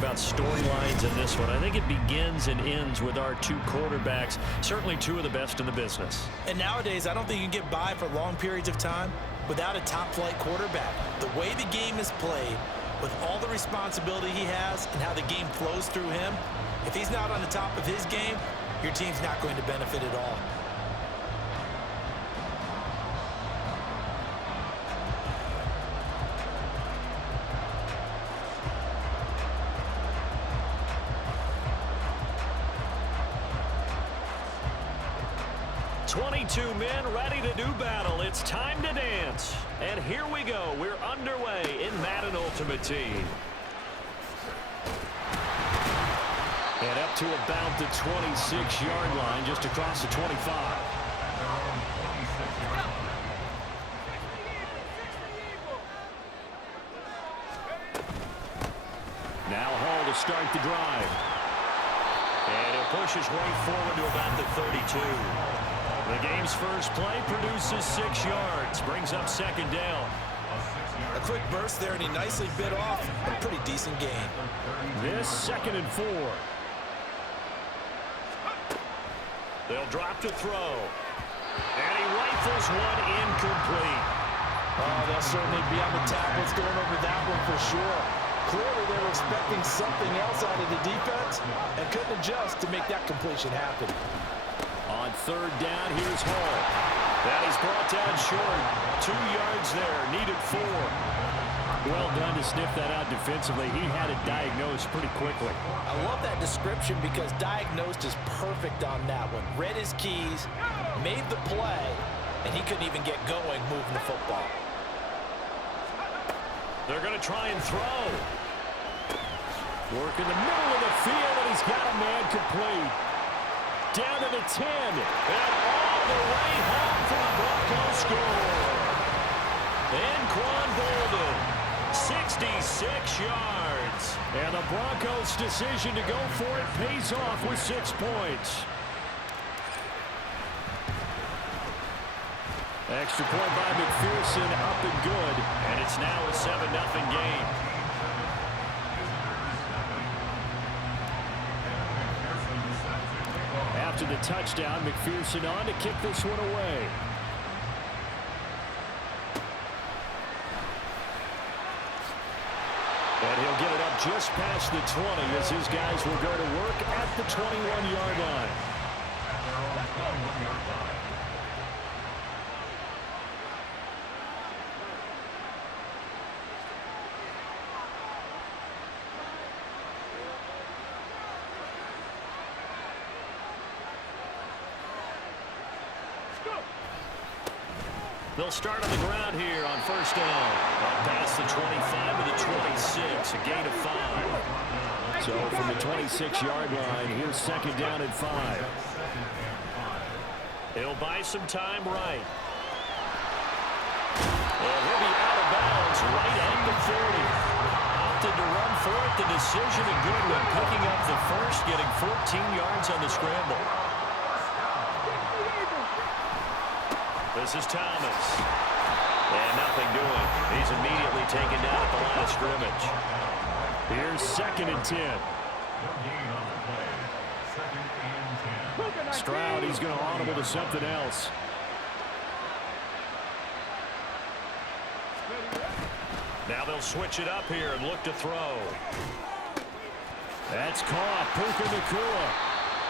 about storylines in this one, I think it begins and ends with our two quarterbacks, certainly two of the best in the business. And nowadays, I don't think you can get by for long periods of time without a top-flight quarterback. The way the game is played, with all the responsibility he has and how the game flows through him, if he's not on the top of his game, your team's not going to benefit at all. Two men ready to do battle. It's time to dance. And here we go. We're underway in Madden Ultimate Team. And up to about the 26-yard line, just across the 25. Now Hall to start the drive. And he'll push his way forward to about the 32. The game's first play produces 6 yards, brings up second down. A quick burst there, and he nicely bit off a pretty decent gain. This 2nd and 4. They'll drop to throw. And he rifles one incomplete. Oh, they'll certainly be on the tablets going over that one for sure. Clearly they were expecting something else out of the defense and couldn't adjust to make that completion happen. On 3rd down, here's Hall. That is brought down short. 2 yards there, needed 4. Well done to sniff that out defensively. He had it diagnosed pretty quickly. I love that description because diagnosed is perfect on that one. Read his keys, made the play, and he couldn't even get going moving the football. They're going to try and throw. Work in the middle of the field, and he's got a man complete. Down to the 10, and all the way home for the Broncos score. And Quan Bolden, 66 yards. And the Broncos' decision to go for it pays off with 6 points. Extra point by McPherson, up and good. And it's now a 7-0 game. After the touchdown, McPherson on to kick this one away. And he'll get it up just past the 20 as his guys will go to work at the 21-yard line. They'll start on the ground here on 1st down. Past the 25 to the 26, a gain of 5. So from the 26-yard line, here's 2nd down and 5. He'll buy some time right. And he'll be out of bounds right at the 30. Opted to run for it. The decision a good one. Picking up the first, getting 14 yards on the scramble. This is Thomas. And nothing doing. He's immediately taken down at the line of scrimmage. Here's 2nd and 10. Stroud, he's going to audible to something else. Now they'll switch it up here and look to throw. That's caught. Puka Nacua.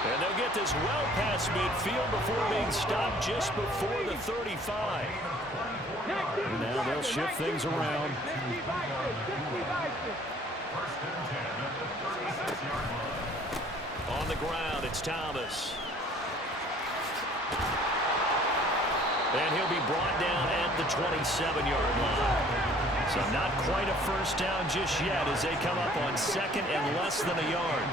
And they'll get this well past midfield before being stopped just before the 35. And now they'll shift things around. On the ground, it's Thomas. And he'll be brought down at the 27-yard line. So not quite a first down just yet as they come up on 2nd and less than a yard.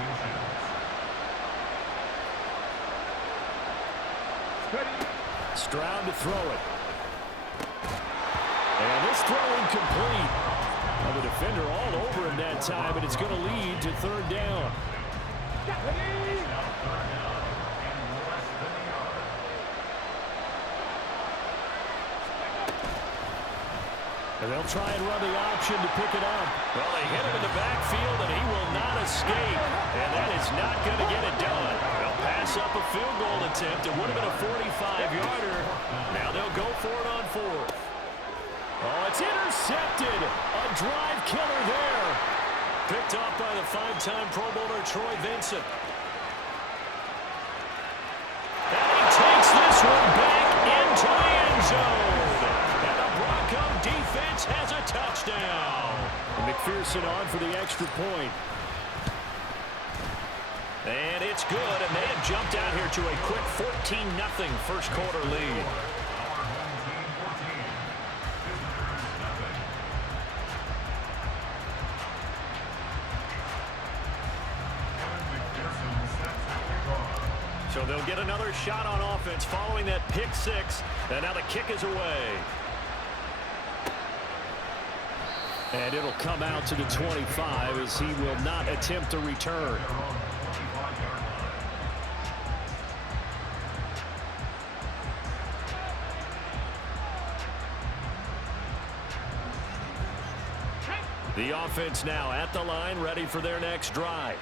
Stroud to throw it. And this throw incomplete. Well, the defender all over him that time, and it's going to lead to 3rd down. And they'll try and run the option to pick it up. Well, they hit him in the backfield, and he will not escape. escape, and that is not going to get it done. They'll pass up a field goal attempt. It would have been a 45-yarder. Now they'll go for it on fourth. Oh, it's intercepted. A drive killer there. Picked off by the five-time Pro Bowler Troy Vincent. And he takes this one back into the end zone. And the Bronco defense has a touchdown. And McPherson on for the extra point. And it's good, and they have jumped out here to a quick 14-0 first quarter lead. So they'll get another shot on offense following that pick six, and now the kick is away. And it'll come out to the 25 as he will not attempt a return. The offense now at the line, ready for their next drive.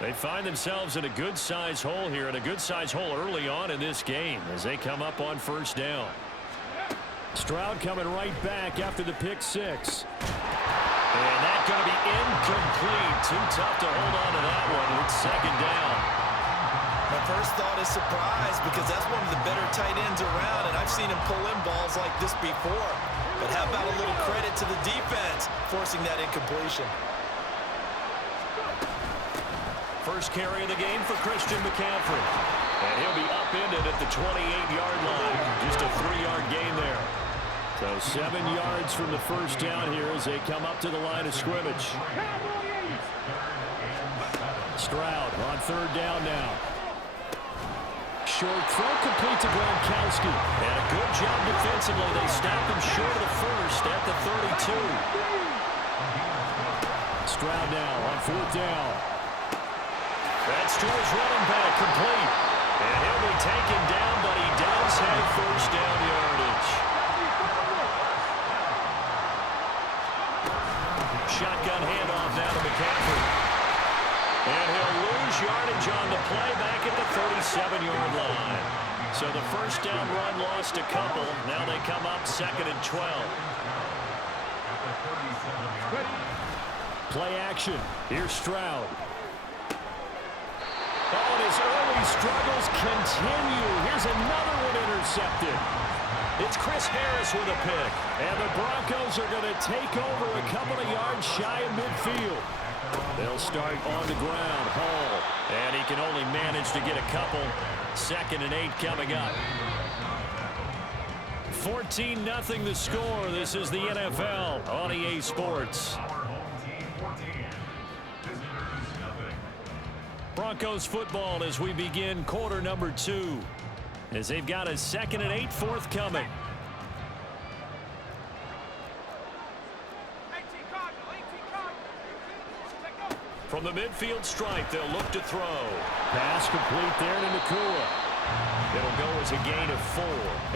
They find themselves in a good-sized hole here, and a good-sized hole early on in this game as they come up on first down. Stroud coming right back after the pick six. And that's going to be incomplete. Too tough to hold on to that one. It's second down. My first thought is surprise, because that's one of the better tight ends around, and I've seen him pull in balls like this before. But how about a little credit to the defense forcing that incompletion? First carry of the game for Christian McCaffrey. And he'll be upended at the 28-yard line. Just a 3-yard gain there. So 7 yards from the first down here as they come up to the line of scrimmage. Stroud on third down now. Short throw complete to Gronkowski. And a good job defensively. They stopped him short of the first at the 32. Stroud now on fourth down. That's to his running back, complete. And he'll be taken down, but he does have first down yardage. Shotgun handoff now to McCaffrey. And he'll lose yardage on the play back at the 37-yard line. So the first down run lost a couple. Now they come up second and 12. Play action. Here's Stroud. Oh, and his early struggles continue. Here's another one intercepted. It's Chris Harris with a pick. And the Broncos are going to take over a couple of yards shy of midfield. They'll start on the ground. Hall. And he can only manage to get a couple. Second and 8 coming up. 14-0 the score. This is the NFL on EA Sports. Broncos football as we begin quarter number 2. As they've got a second and 8 forthcoming. From the midfield stripe, they'll look to throw. Pass complete there to Nakua. It'll go as a gain of 4.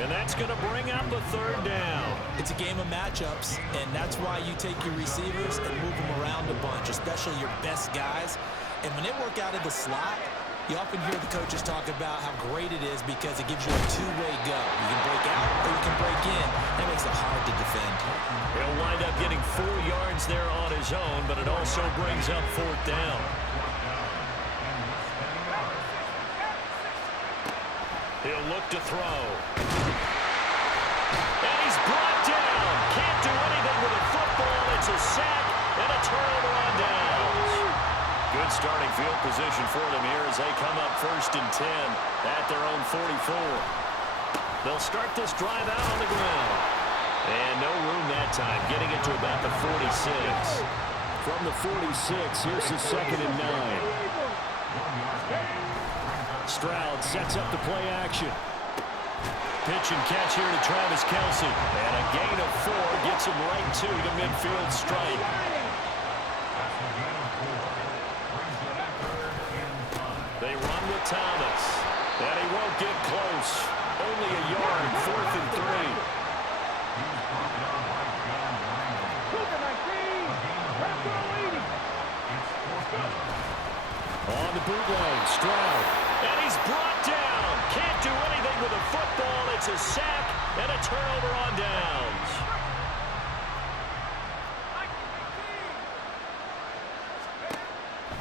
And that's going to bring up a third down. It's a game of matchups, and that's why you take your receivers and move them around a bunch, especially your best guys. And when they work out of the slot, you often hear the coaches talk about how great it is because it gives you a two-way go. You can break out or you can break in. That makes it hard to defend. He'll wind up getting 4 yards there on his own, but it also brings up fourth down. He'll look to throw. And he's brought down. Can't do anything with a football. It's a sack and a turnover on downs. Good starting field position for them here as they come up first and 10 at their own 44. They'll start this drive out on the ground. And no room that time, getting it to about the 46. From the 46, here's the second and 9. Stroud sets up the play action. Pitch and catch here to Travis Kelce. And a gain of 4 gets him right to the midfield stripe. They run with Thomas. And he won't get close. Only a yard, 4th and 3. On the bootleg, Stroud. And he's brought down. Can't do anything with a football. It's a sack and a turnover on downs.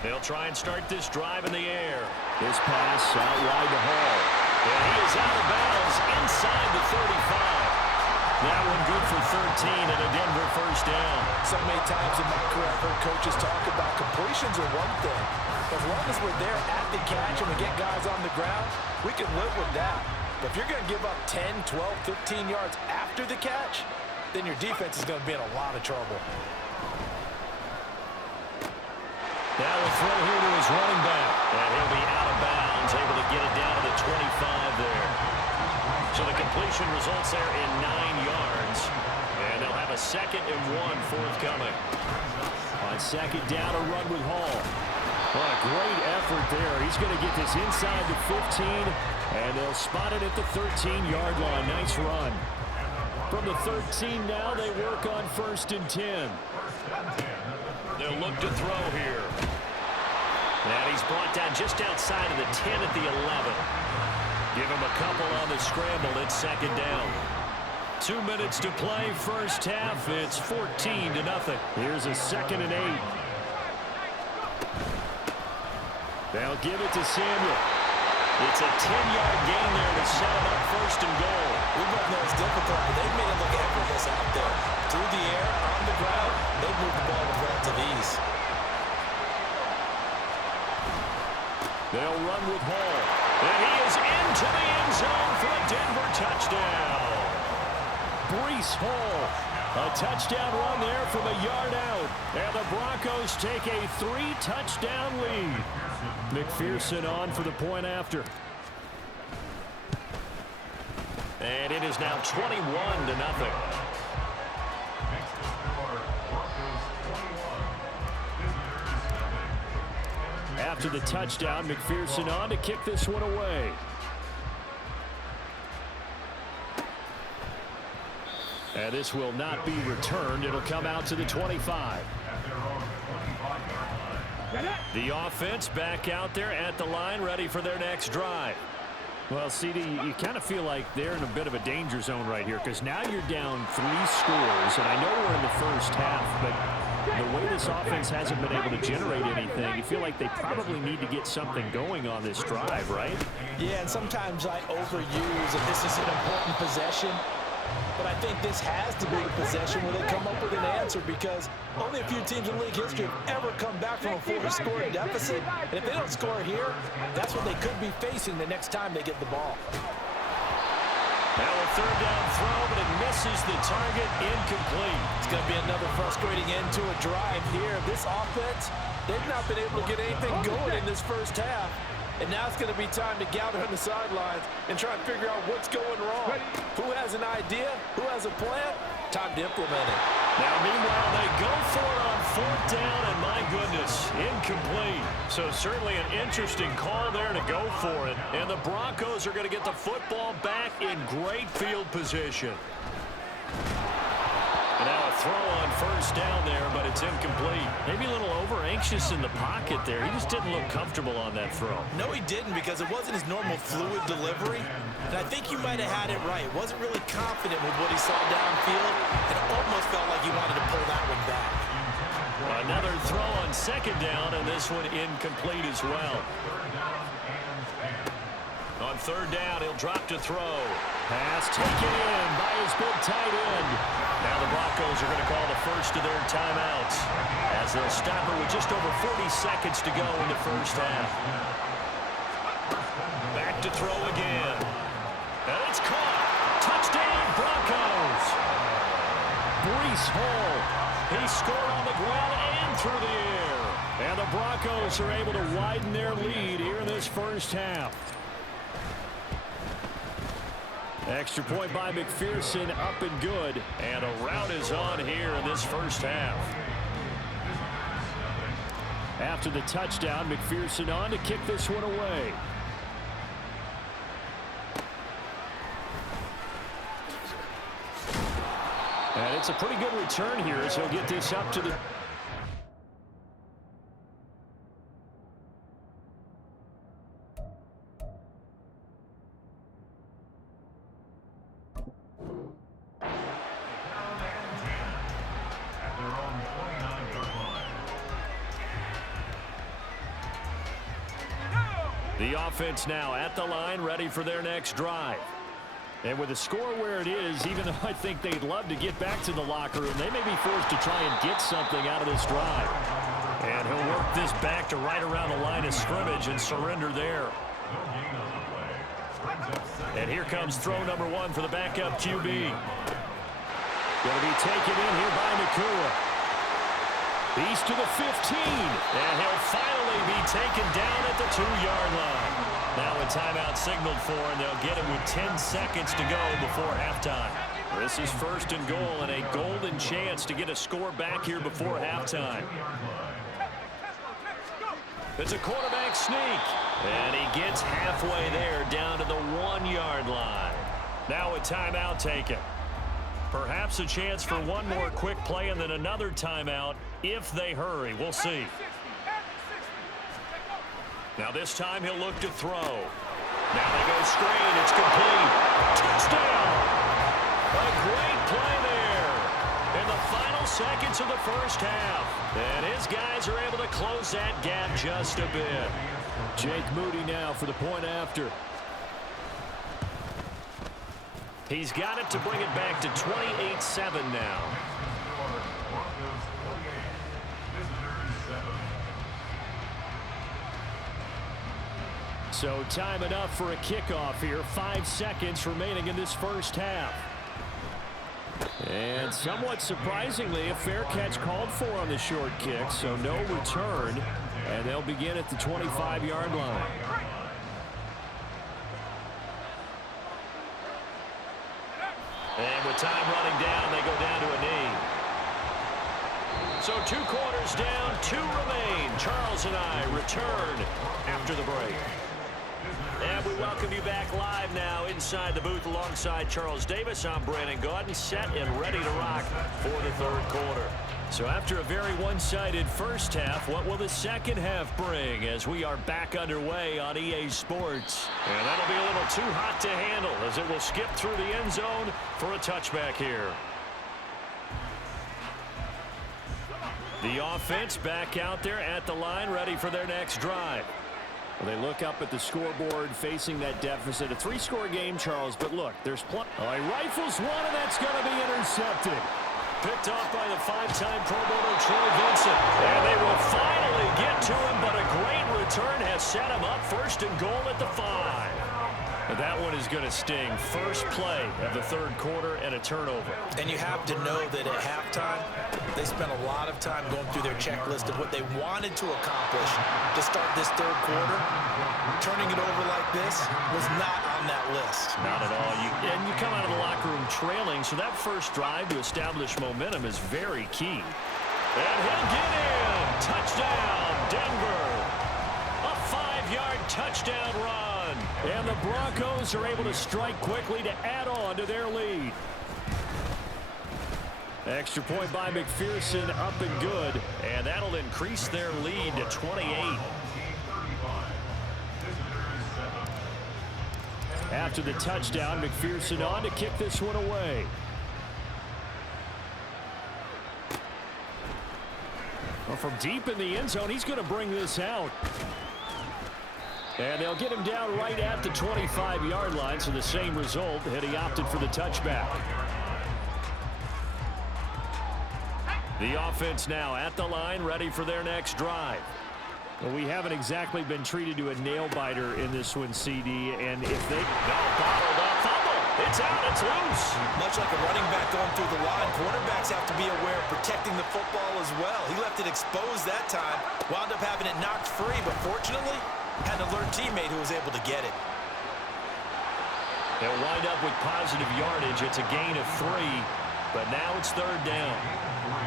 They'll try and start this drive in the air. This pass out wide to Hall. And he is out of bounds inside the 35. That one good for 13 and a Denver first down. So many times in my career I've heard coaches talk about completions are one thing. As long as we're there at the catch and we get guys on the ground, we can live with that. But if you're going to give up 10, 12, 15 yards after the catch, then your defense is going to be in a lot of trouble. That will throw here to his running back. And he'll be out of bounds, able to get it down to the 25 there. So the completion results there in 9 yards. And they'll have a 2nd and 1 forthcoming. On 2nd down, a run with Hall. What a great effort there. He's going to get this inside the 15, and they'll spot it at the 13-yard line. Nice run. From the 13 now, they work on 1st and 10. They'll look to throw here. And he's brought down just outside of the 10 at the 11. Give him a couple on the scramble. It's 2nd down. 2 minutes to play, first half. It's 14-0. Here's a 2nd and 8. They'll give it to Samuel. It's a 10-yard gain there to set him up 1st and goal. We both know it's difficult, but they've made it look effortless out there. Through the air, on the ground, they've moved the ball with relative ease. They'll run with Hall. And he is into the end zone for a Denver touchdown. Breece Hall. A touchdown run there from a yard out. And the Broncos take a 3-touchdown lead. McPherson on for the point after. And it is now 21-0. After the touchdown, McPherson on to kick this one away. And this will not be returned. It'll come out to the 25. The offense back out there at the line, ready for their next drive. Well, CD, you kind of feel like they're in a bit of a danger zone right here because now you're down 3 scores, and I know we're in the first half, but the way this offense hasn't been able to generate anything, you feel like they probably need to get something going on this drive, right? Yeah, and sometimes I overuse that this is an important possession. But I think this has to be the possession where they come up with an answer because only a few teams in league history have ever come back from a 4-score deficit. And if they don't score here, that's what they could be facing the next time they get the ball. Now a 3rd down throw, but it misses the target, incomplete. It's going to be another frustrating end to a drive here. This offense, they've not been able to get anything going in this first half. And now it's going to be time to gather on the sidelines and try and figure out what's going wrong. Who has an idea? Who has a plan? Time to implement it. Now, meanwhile, they go for it on 4th down, and my goodness, incomplete. So certainly an interesting call there to go for it. And the Broncos are going to get the football back in great field position. And now a throw on 1st down there, but it's incomplete. Maybe a little over-anxious in the pocket there. He just didn't look comfortable on that throw. No, he didn't because it wasn't his normal fluid delivery. And I think you might have had it right. Wasn't really confident with what he saw downfield, and it almost felt like he wanted to pull that one back. Another throw on 2nd down, and this one incomplete as well. On 3rd down, he'll drop to throw. Pass taken in by his big tight end. Now the Broncos are going to call the first of their timeouts as they'll stop it with just over 40 seconds to go in the first half. Back to throw again. And it's caught. Touchdown, Broncos. Breece Hall. He scored on the ground and through the air. And the Broncos are able to widen their lead here in this first half. Extra point by McPherson, up and good. And a rout is on here in this first half. After the touchdown, McPherson on to kick this one away. And it's a pretty good return here as he'll get this up to the The offense now at the line, ready for their next drive. And with the score where it is, even though I think they'd love to get back to the locker room, they may be forced to try and get something out of this drive. And he'll work this back to right around the line of scrimmage and surrender there. And here comes throw number 1 for the backup QB. Going to be taken in here by Nakua. He's to the 15, and he'll finally be taken down at the 2-yard line. Now a timeout signaled for, and they'll get him with 10 seconds to go before halftime. This is 1st and goal, and a golden chance to get a score back here before halftime. It's a quarterback sneak, and he gets halfway there down to the 1-yard line. Now a timeout taken. Perhaps a chance for one more quick play and then another timeout if they hurry. We'll see. Now this time he'll look to throw. Now they go screen. It's complete. Touchdown! A great play there in the final seconds of the first half. And his guys are able to close that gap just a bit. Jake Moody now for the point after. He's got it to bring it back to 28-7 now. So time enough for a kickoff here. 5 seconds remaining in this first half. And somewhat surprisingly, a fair catch called for on the short kick, so no return. And they'll begin at the 25-yard line. And with time running down, they go down to a knee. So 2 quarters down, 2 remain. Charles and I return after the break. And we welcome you back live now inside the booth alongside Charles Davis. I'm Brandon Gaudin, set and ready to rock for the 3rd quarter. So after a very one-sided first half, what will the second half bring as we are back underway on EA Sports? And that'll be a little too hot to handle as it will skip through the end zone for a touchback here. The offense back out there at the line, ready for their next drive. Well, they look up at the scoreboard facing that deficit. A 3-score game, Charles, but look, there's plenty. Oh, he rifles one, and that's going to be intercepted. Picked off by the 5-time Pro Bowler Troy Vincent. And they will finally get to him, but a great return has set him up 1st and goal at the 5. And that one is going to sting. First play of the 3rd quarter and a turnover. And you have to know that at halftime, they spent a lot of time going through their checklist of what they wanted to accomplish to start this 3rd quarter. Turning it over like this was not on that list. Not at all. And you come out of the locker room trailing, so that first drive to establish momentum is very key. And he'll get in. Touchdown, Denver. A 5-yard touchdown run. And the Broncos are able to strike quickly to add on to their lead. Extra point by McPherson, up and good. And that'll increase their lead to 28. After the touchdown, McPherson on to kick this one away. Well, from deep in the end zone, he's going to bring this out. And they'll get him down right at the 25-yard line, so the same result, and he opted for the touchback. The offense now at the line, ready for their next drive. Well, we haven't exactly been treated to a nail-biter in this one, CD, and if they... No, bottled up, fumble! It's out, it's loose! Much like a running back going through the line, quarterbacks have to be aware of protecting the football as well. He left it exposed that time, wound up having it knocked free, but fortunately, had an alert teammate who was able to get it. They'll wind up with positive yardage. It's a gain of 3, but now it's 3rd down.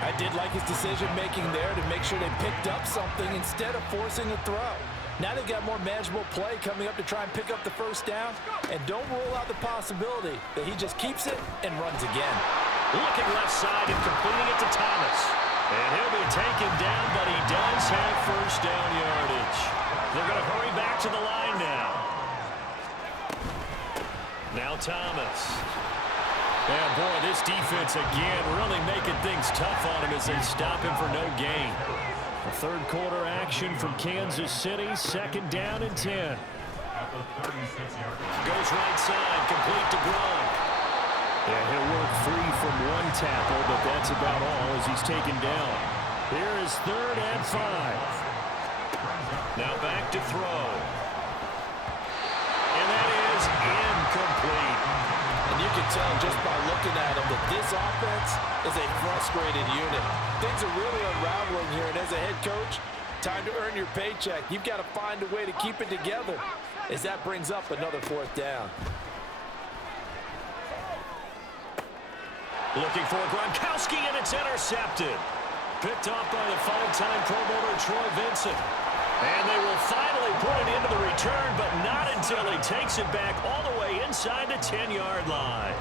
I did like his decision-making there to make sure they picked up something instead of forcing a throw. Now they've got more manageable play coming up to try and pick up the first down, and don't rule out the possibility that he just keeps it and runs again. Looking left side and completing it to Thomas. And he'll be taken down, but he does have first down yardage. They're going to hurry back to the line now. Now Thomas. And boy, this defense again really making things tough on him as they stop him for no gain. The 3rd quarter action from Kansas City, 2nd down and 10. Goes right side, complete to Gronk. Yeah, he'll work free from one tackle, but that's about all as he's taken down. Here is 3rd and 5. Now back to throw. And that is incomplete. And you can tell just by looking at him that this offense is a frustrated unit. Things are really unraveling here, and as a head coach, time to earn your paycheck. You've got to find a way to keep it together as that brings up another 4th down. Looking for Gronkowski, and it's intercepted. Picked off by the 5-time Pro Bowler Troy Vincent. And they will finally put it into the return, but not until he takes it back all the way inside the 10-yard line.